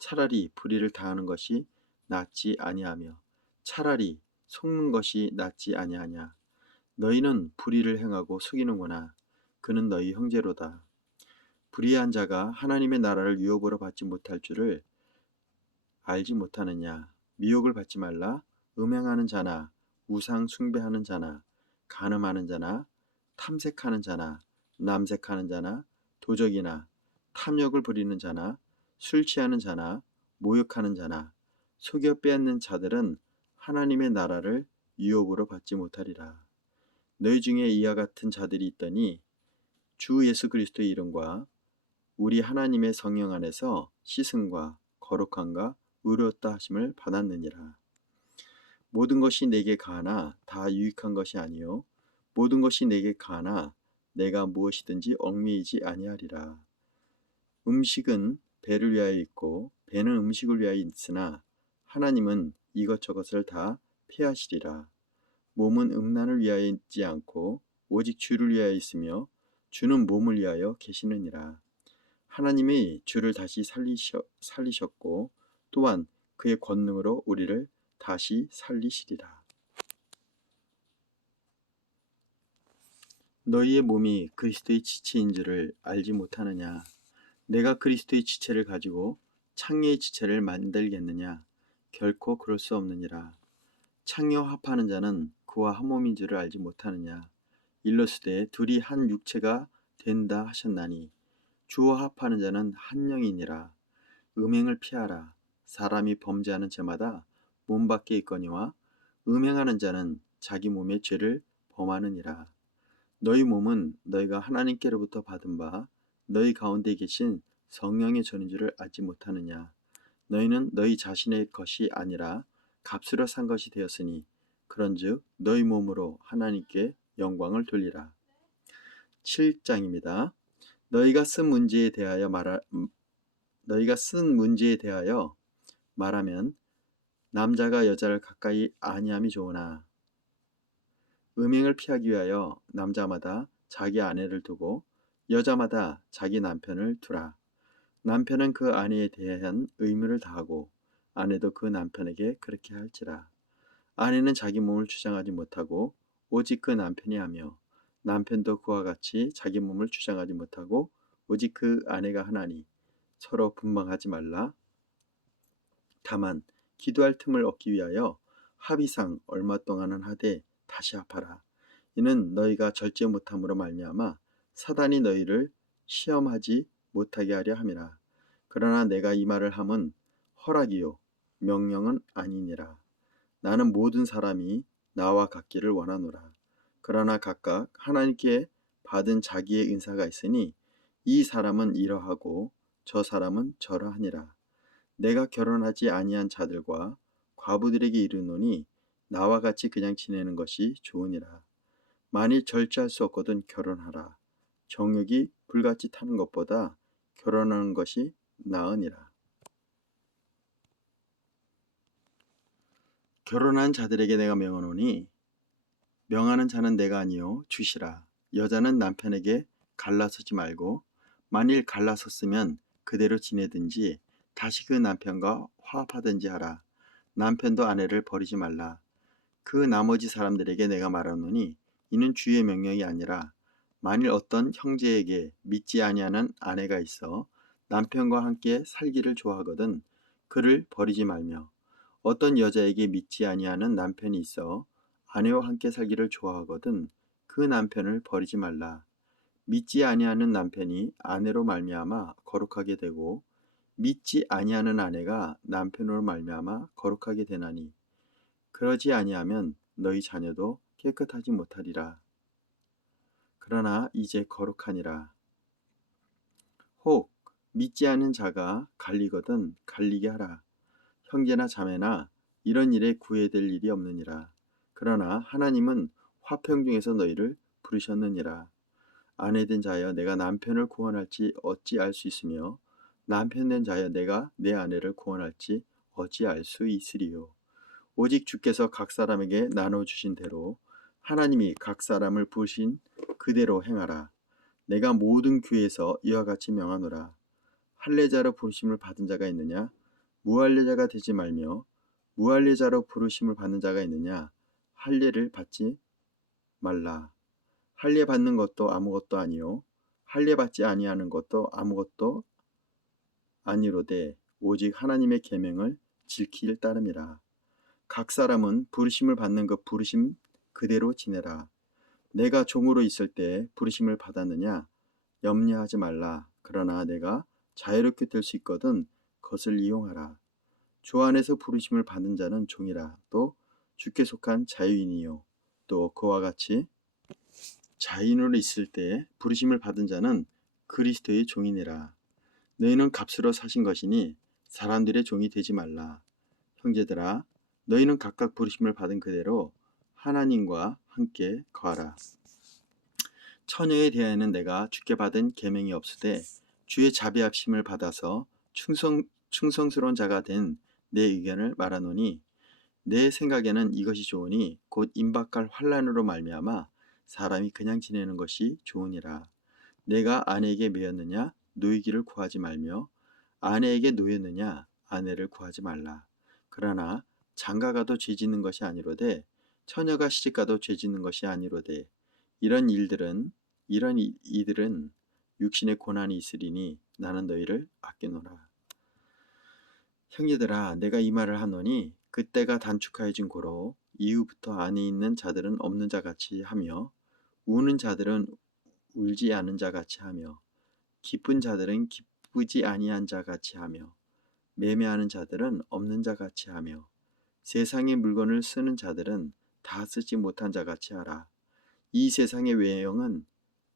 차라리 불의를 당하는 것이 낫지 아니하며 차라리 속는 것이 낫지 아니하냐. 너희는 불의를 행하고 속이는구나. 그는 너희 형제로다. 불의한 자가 하나님의 나라를 유업으로 받지 못할 줄을 알지 못하느냐. 미혹을 받지 말라. 음행하는 자나 우상 숭배하는 자나 간음하는 자나 탐색하는 자나 남색하는 자나 도적이나 탐욕을 부리는 자나 술 취하는 자나 모욕하는 자나 속여 빼앗는 자들은 하나님의 나라를 유업으로 받지 못하리라. 너희 중에 이와 같은 자들이 있더니 주 예수 그리스도의 이름과 우리 하나님의 성령 안에서 씻음과 거룩함과 의롭다 하심을 받았느니라. 모든 것이 내게 가하나 다 유익한 것이 아니요 모든 것이 내게 가하나 내가 무엇이든지 얽매이지 아니하리라. 음식은 배를 위하여 있고 배는 음식을 위하여 있으나 하나님은 이것저것을 다 폐하시리라. 몸은 음란을 위하여 있지 않고 오직 주를 위하여 있으며 주는 몸을 위하여 계시느니라. 하나님이 주를 다시 살리셨고 또한 그의 권능으로 우리를 다시 살리시리라. 너희의 몸이 그리스도의 지체인 줄을 알지 못하느냐. 내가 그리스도의 지체를 가지고 창녀의 지체를 만들겠느냐. 결코 그럴 수 없느니라. 창녀 합하는 자는 그와 한 몸인 줄을 알지 못하느냐. 일러스되 둘이 한 육체가 된다 하셨나니 주와 합하는 자는 한 영이니라. 음행을 피하라. 사람이 범죄하는 죄마다 몸 밖에 있거니와 음행하는 자는 자기 몸의 죄를 범하느니라. 너희 몸은 너희가 하나님께로부터 받은 바 너희 가운데 계신 성령의 전인 줄을 알지 못하느냐. 너희는 너희 자신의 것이 아니라 값으로 산 것이 되었으니 그런즉 너희 몸으로 하나님께 영광을 돌리라. 7장입니다. 너희가 쓴 문제에 대하여 말하면 남자가 여자를 가까이 아니함이 좋으나 음행을 피하기 위하여 남자마다 자기 아내를 두고 여자마다 자기 남편을 두라. 남편은 그 아내에 대한 의무를 다하고 아내도 그 남편에게 그렇게 할지라. 아내는 자기 몸을 주장하지 못하고 오직 그 남편이 하며 남편도 그와 같이 자기 몸을 주장하지 못하고 오직 그 아내가 하나니 서로 분방하지 말라. 다만 기도할 틈을 얻기 위하여 합의상 얼마 동안은 하되 다시 합하라. 이는 너희가 절제 못함으로 말미암아 사단이 너희를 시험하지 못하게 하려 함이라. 그러나 내가 이 말을 함은 허락이요 명령은 아니니라. 나는 모든 사람이 나와 같기를 원하노라. 그러나 각각 하나님께 받은 자기의 은사가 있으니 이 사람은 이러하고 저 사람은 저러하니라. 내가 결혼하지 아니한 자들과 과부들에게 이르노니 나와 같이 그냥 지내는 것이 좋으니라. 만일 절제할 수 없거든 결혼하라. 정욕이 불같이 타는 것보다 결혼하는 것이 나으니라. 결혼한 자들에게 내가 명하노니 명하는 자는 내가 아니요 주시라. 여자는 남편에게 갈라서지 말고 만일 갈라섰으면 그대로 지내든지 다시 그 남편과 화합하든지 하라. 남편도 아내를 버리지 말라. 그 나머지 사람들에게 내가 말하노니 이는 주의 명령이 아니라 만일 어떤 형제에게 믿지 아니하는 아내가 있어 남편과 함께 살기를 좋아하거든 그를 버리지 말며 어떤 여자에게 믿지 아니하는 남편이 있어 아내와 함께 살기를 좋아하거든 그 남편을 버리지 말라. 믿지 아니하는 남편이 아내로 말미암아 거룩하게 되고 믿지 아니하는 아내가 남편으로 말미암아 거룩하게 되나니 그러지 아니하면 너희 자녀도 깨끗하지 못하리라. 그러나 이제 거룩하니라. 혹 믿지 않은 자가 갈리거든 갈리게 하라. 형제나 자매나 이런 일에 구애될 일이 없느니라. 그러나 하나님은 화평 중에서 너희를 부르셨느니라. 아내된 자여 내가 남편을 구원할지 어찌 알 수 있으며 남편된 자여 내가 내 아내를 구원할지 어찌 알 수 있으리요. 오직 주께서 각 사람에게 나눠주신 대로 하나님이 각 사람을 부르신 그대로 행하라. 내가 모든 교회에서 이와 같이 명하노라. 할례자로 부르심을 받은 자가 있느냐? 무할례자가 되지 말며 무할례자로 부르심을 받는 자가 있느냐? 할례를 받지 말라. 할례 받는 것도 아무것도 아니요 할례 받지 아니하는 것도 아무것도 아니로되 오직 하나님의 계명을 지킬 따름이라. 각 사람은 부르심을 받는 그 부르심 그대로 지내라. 내가 종으로 있을 때 부르심을 받았느냐? 염려하지 말라. 그러나 내가 자유롭게 될 수 있거든 그것을 이용하라. 주 안에서 부르심을 받은 자는 종이라. 또 주께 속한 자유인이요 또 그와 같이 자유인으로 있을 때 부르심을 받은 자는 그리스도의 종이니라. 너희는 값으로 사신 것이니 사람들의 종이 되지 말라. 형제들아 너희는 각각 부르심을 받은 그대로 하나님과 함께 거하라. 처녀에 대하여는 내가 주께 받은 계명이 없으되 주의 자비하심을 받아서 충성스러운 자가 된 내 의견을 말하노니 내 생각에는 이것이 좋으니 곧 임박할 환난으로 말미암아 사람이 그냥 지내는 것이 좋으니라. 내가 아내에게 매였느냐 노이기를 구하지 말며 아내에게 노였느냐 아내를 구하지 말라. 그러나 장가가도 죄짓는 것이 아니로되 처녀가 시집가도 죄짓는 것이 아니로되 이런 이들은 육신의 고난이 있으리니 나는 너희를 아끼노라. 형제들아 내가 이 말을 하노니 그때가 단축하여진 고로 이후부터 안에 있는 자들은 없는 자같이 하며 우는 자들은 울지 않은 자같이 하며 기쁜 자들은 기쁘지 아니한 자같이 하며 매매하는 자들은 없는 자같이 하며 세상의 물건을 쓰는 자들은 다 쓰지 못한 자같이 하라. 이 세상의 외형은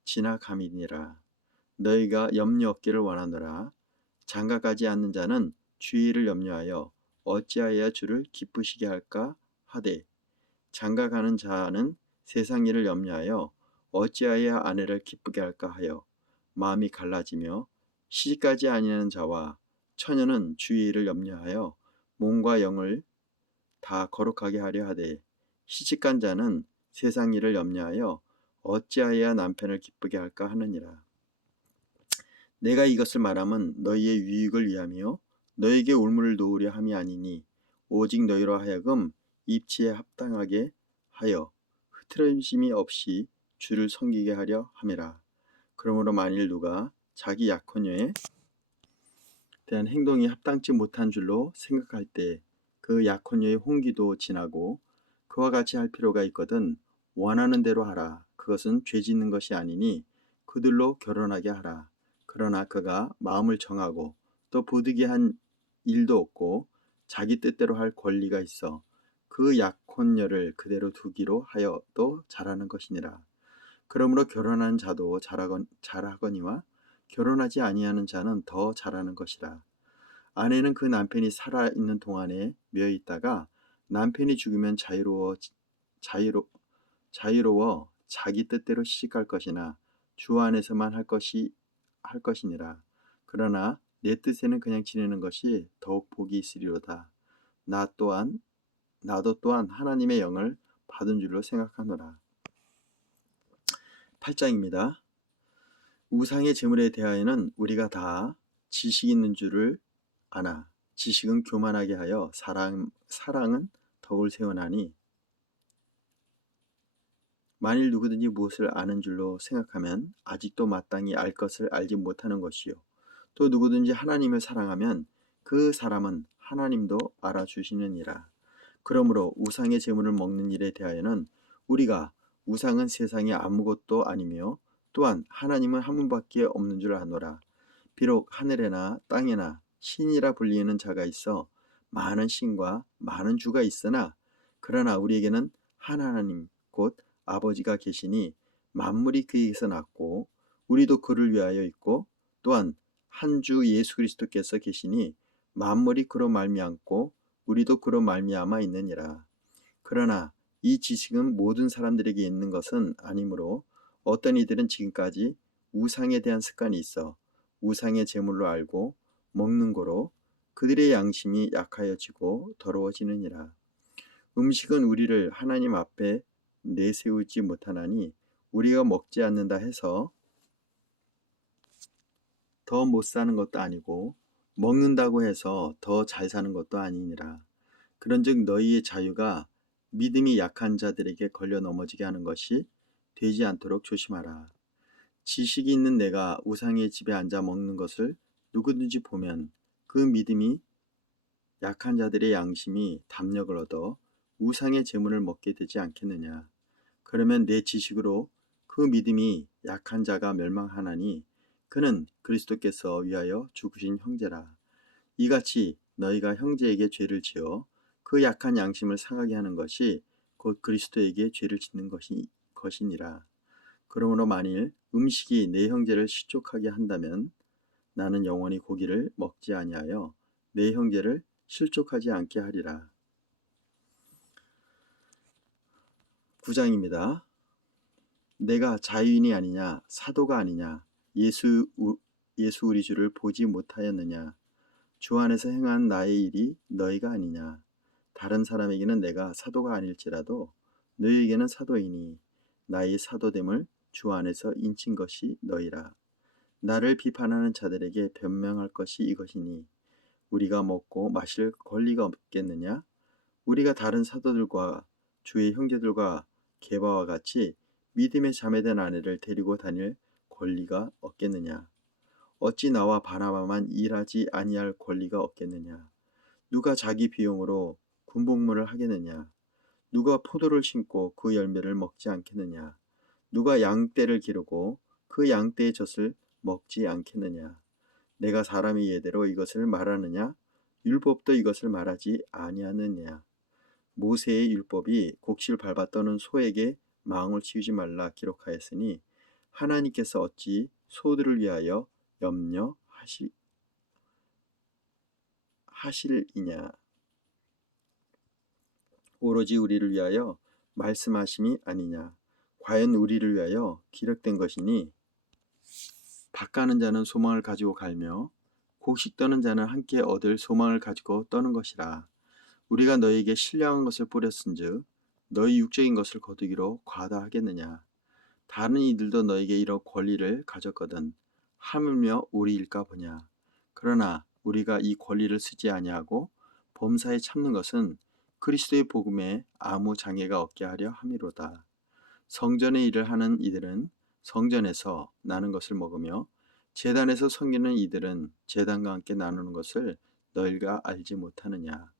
지나감이니라. 너희가 염려 없기를 원하노라. 장가가지 않는 자는 주의를 염려하여 어찌하여 주를 기쁘시게 할까 하되 장가가는 자는 세상 일을 염려하여 어찌하여 아내를 기쁘게 할까 하여 마음이 갈라지며 시집가지 아니하는 자와 처녀는 주의 일을 염려하여 몸과 영을 다 거룩하게 하려 하되 시집간 자는 세상 일을 염려하여 어찌하여 남편을 기쁘게 할까 하느니라. 내가 이것을 말함은 너희의 유익을 위함이요 너희에게 올무를 놓으려 함이 아니니 오직 너희로 하여금 입지에 합당하게 하여 흐트러짐이 없이 주를 섬기게 하려 함이라. 그러므로 만일 누가 자기 약혼녀에 대한 행동이 합당치 못한 줄로 생각할 때 그 약혼녀의 홍기도 지나고 그와 같이 할 필요가 있거든 원하는 대로 하라. 그것은 죄 짓는 것이 아니니 그들로 결혼하게 하라. 그러나 그가 마음을 정하고 또 부득이한 일도 없고 자기 뜻대로 할 권리가 있어 그 약혼녀를 그대로 두기로 하여도 잘하는 것이니라. 그러므로 결혼한 자도 잘하거니와 결혼하지 아니하는 자는 더 잘하는 것이라. 아내는 그 남편이 살아있는 동안에 며 있다가 남편이 죽으면 자유로워 자기 뜻대로 시집갈 것이나 주 안에서만 할 것이니라. 그러나 내 뜻에는 그냥 지내는 것이 더욱 복이 있으리로다. 나도 또한 하나님의 영을 받은 줄로 생각하노라. 8장입니다. 우상의 제물에 대하여는 우리가 다 지식 있는 줄을 아나 지식은 교만하게 하여 사랑은 덕을 세우나니 만일 누구든지 무엇을 아는 줄로 생각하면 아직도 마땅히 알 것을 알지 못하는 것이요 또 누구든지 하나님을 사랑하면 그 사람은 하나님도 알아주시느니라. 그러므로 우상의 제물을 먹는 일에 대하여는 우리가 우상은 세상에 아무것도 아니며 또한 하나님은 한 분밖에 없는 줄 아노라. 비록 하늘에나 땅에나 신이라 불리는 자가 있어 많은 신과 많은 주가 있으나 그러나 우리에게는 한 하나님 곧 아버지가 계시니 만물이 그에게서 났고 우리도 그를 위하여 있고 또한 한 주 예수 그리스도께서 계시니 만물이 그로 말미암고 우리도 그로 말미암아 있느니라. 그러나 이 지식은 모든 사람들에게 있는 것은 아니므로 어떤 이들은 지금까지 우상에 대한 습관이 있어 우상의 제물로 알고 먹는 거로 그들의 양심이 약하여지고 더러워지느니라. 음식은 우리를 하나님 앞에 내세우지 못하나니 우리가 먹지 않는다 해서 더 못 사는 것도 아니고 먹는다고 해서 더 잘 사는 것도 아니니라. 그런즉 너희의 자유가 믿음이 약한 자들에게 걸려 넘어지게 하는 것이 되지 않도록 조심하라. 지식이 있는 내가 우상의 집에 앉아 먹는 것을 누구든지 보면 그 믿음이 약한 자들의 양심이 담력을 얻어 우상의 제물을 먹게 되지 않겠느냐. 그러면 내 지식으로 그 믿음이 약한 자가 멸망하나니 그는 그리스도께서 위하여 죽으신 형제라. 이같이 너희가 형제에게 죄를 지어 그 약한 양심을 상하게 하는 것이 곧 그리스도에게 죄를 짓는 것이니라. 그러므로 만일 음식이 내 형제를 실족하게 한다면 나는 영원히 고기를 먹지 아니하여 내 형제를 실족하지 않게 하리라. 9장입니다. 내가 자유인이 아니냐 사도가 아니냐 예수 우리 주를 보지 못하였느냐 주 안에서 행한 나의 일이 너희가 아니냐. 다른 사람에게는 내가 사도가 아닐지라도 너희에게는 사도이니 나의 사도됨을 주 안에서 인친 것이 너희라. 나를 비판하는 자들에게 변명할 것이 이것이니 우리가 먹고 마실 권리가 없겠느냐. 우리가 다른 사도들과 주의 형제들과 게바와 같이 믿음의 자매된 아내를 데리고 다닐 권리가 없겠느냐. 어찌 나와 바나바만 일하지 아니할 권리가 없겠느냐. 누가 자기 비용으로 군복무를 하겠느냐. 누가 포도를 심고 그 열매를 먹지 않겠느냐. 누가 양떼를 기르고 그 양떼의 젖을 먹지 않겠느냐. 내가 사람의 예대로 이것을 말하느냐. 율법도 이것을 말하지 아니하느냐. 모세의 율법이 곡실 밟아 떠는 소에게 망을 치우지 말라 기록하였으니 하나님께서 어찌 소들을 위하여 염려하실이냐. 오로지 우리를 위하여 말씀하심이 아니냐. 과연 우리를 위하여 기록된 것이니 밭 가는 자는 소망을 가지고 갈며 곡식 떠는 자는 함께 얻을 소망을 가지고 떠는 것이라. 우리가 너희에게 신령한 것을 뿌렸은즉 너희 육적인 것을 거두기로 과다하겠느냐. 다른 이들도 너희에게 이런 권리를 가졌거든 하물며 우리일까 보냐. 그러나 우리가 이 권리를 쓰지 아니하고 범사에 참는 것은 그리스도의 복음에 아무 장애가 없게 하려 함이로다. 성전의 일을 하는 이들은 성전에서 나는 것을 먹으며 제단에서 섬기는 이들은 제단과 함께 나누는 것을 너희가 알지 못하느냐.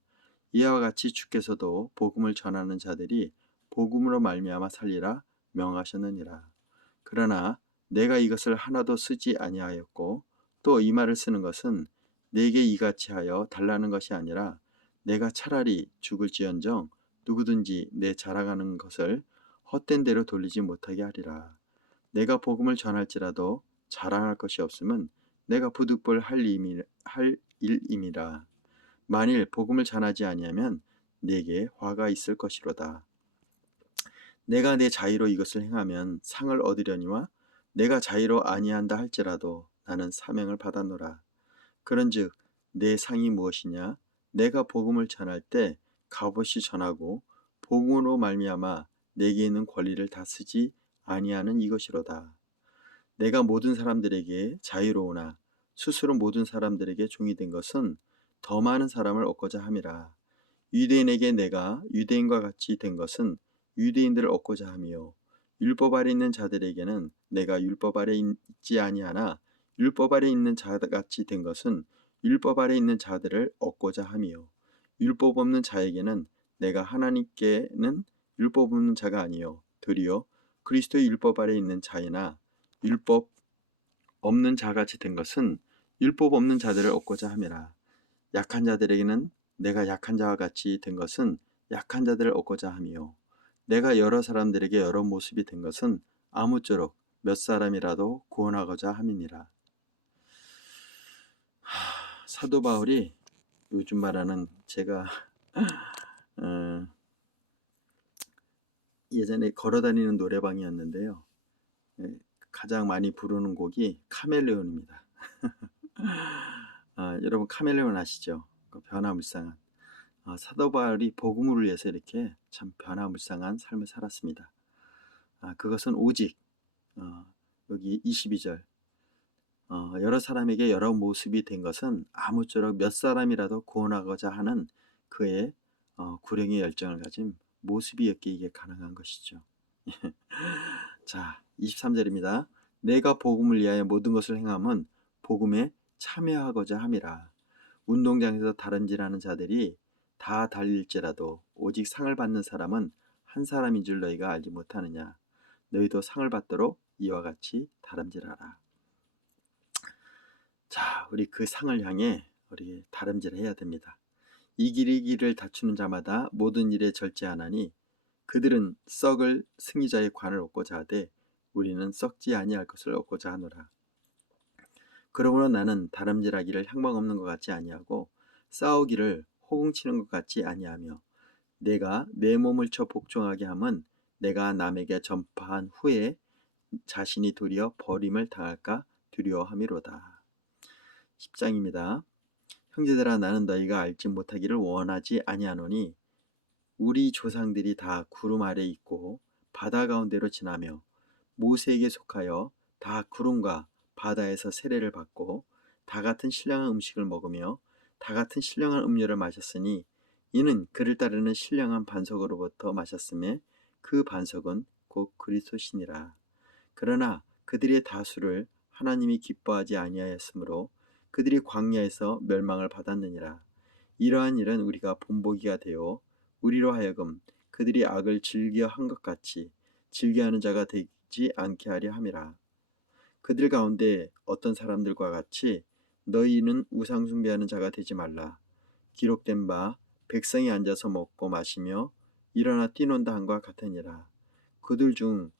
이와 같이 주께서도 복음을 전하는 자들이 복음으로 말미암아 살리라 명하셨느니라. 그러나 내가 이것을 하나도 쓰지 아니하였고 또 이 말을 쓰는 것은 내게 이같이 하여 달라는 것이 아니라 내가 차라리 죽을지언정 누구든지 내 자랑하는 것을 헛된 대로 돌리지 못하게 하리라. 내가 복음을 전할지라도 자랑할 것이 없음은 내가 부득불 할 일임이라. 만일 복음을 전하지 아니하면 내게 화가 있을 것이로다. 내가 내 자의로 이것을 행하면 상을 얻으려니와 내가 자의로 아니한다 할지라도 나는 사명을 받았노라. 그런즉 내 상이 무엇이냐? 내가 복음을 전할 때 값없이 전하고 복음으로 말미암아 내게 있는 권리를 다 쓰지 아니하는 이것이로다. 내가 모든 사람들에게 자유로우나 스스로 모든 사람들에게 종이 된 것은 더 많은 사람을 얻고자 함이라. 유대인에게 내가 유대인과 같이 된 것은 유대인들을 얻고자 함이요 율법 아래 있는 자들에게는 내가 율법 아래 있지 아니하나 율법 아래 있는 자같이 된 것은 율법 아래 있는 자들을 얻고자 함이요 율법 없는 자에게는 내가 하나님께는 율법 없는 자가 아니요 도리어 그리스도의 율법 아래 있는 자이나 율법 없는 자같이 된 것은 율법 없는 자들을 얻고자 함이라. 약한 자들에게는 내가 약한 자와 같이 된 것은 약한 자들을 얻고자 함이요 내가 여러 사람들에게 여러 모습이 된 것은 아무쪼록 몇 사람이라도 구원하고자 함이니라. 사도 바울이 요즘 말하는 제가 어, 예전에 걸어다니는 노래방이었는데요. 예, 가장 많이 부르는 곡이 카멜레온입니다. 여러분 카멜레온 아시죠? 그 변화무쌍한 사도 바울이 복음을 위해서 이렇게 참 변화무쌍한 삶을 살았습니다. 그것은 오직 여기 22절 여러 사람에게 여러 모습이 된 것은 아무쪼록 몇 사람이라도 구원하고자 하는 그의 구령의 열정을 가진 모습이었기에 이게 가능한 것이죠. 자, 23절입니다. 내가 복음을 위하여 모든 것을 행함은 복음에 참여하고자 함이라. 운동장에서 다름질하는 자들이 다 달릴지라도 오직 상을 받는 사람은 한 사람인 줄 너희가 알지 못하느냐. 너희도 상을 받도록 이와 같이 다름질하라. 자, 우리 그 상을 향해 우리 다름질해야 됩니다. 이 길이 길을 다투는 자마다 모든 일에 절제하나니 그들은 썩을 승리자의 관을 얻고자 하되 우리는 썩지 아니할 것을 얻고자 하노라. 그러므로 나는 다름질하기를 향방 없는 것 같지 아니하고 싸우기를 호응치는 것 같지 아니하며 내가 내 몸을 쳐 복종하게 함은 내가 남에게 전파한 후에 자신이 도리어 버림을 당할까 두려워함이로다. 10장입니다. 형제들아 나는 너희가 알지 못하기를 원하지 아니하노니 우리 조상들이 다 구름 아래 있고 바다 가운데로 지나며 모세에게 속하여 다 구름과 바다에서 세례를 받고 다 같은 신령한 음식을 먹으며 다 같은 신령한 음료를 마셨으니 이는 그를 따르는 신령한 반석으로부터 마셨음에 그 반석은 곧 그리스도시니라. 그러나 그들의 다수를 하나님이 기뻐하지 아니하였으므로 그들이 광야에서 멸망을 받았느니라. 이러한 일은 우리가 본보기가 되어 우리로 하여금 그들이 악을 즐겨한 것 같이 즐겨하는 자가 되지 않게 하려 함이라. 그들 가운데 어떤 사람들과 같이 너희는 우상 숭배하는 자가 되지 말라. 기록된 바 백성이 앉아서 먹고 마시며 일어나 뛰논다 함과 같으니라. 그들 중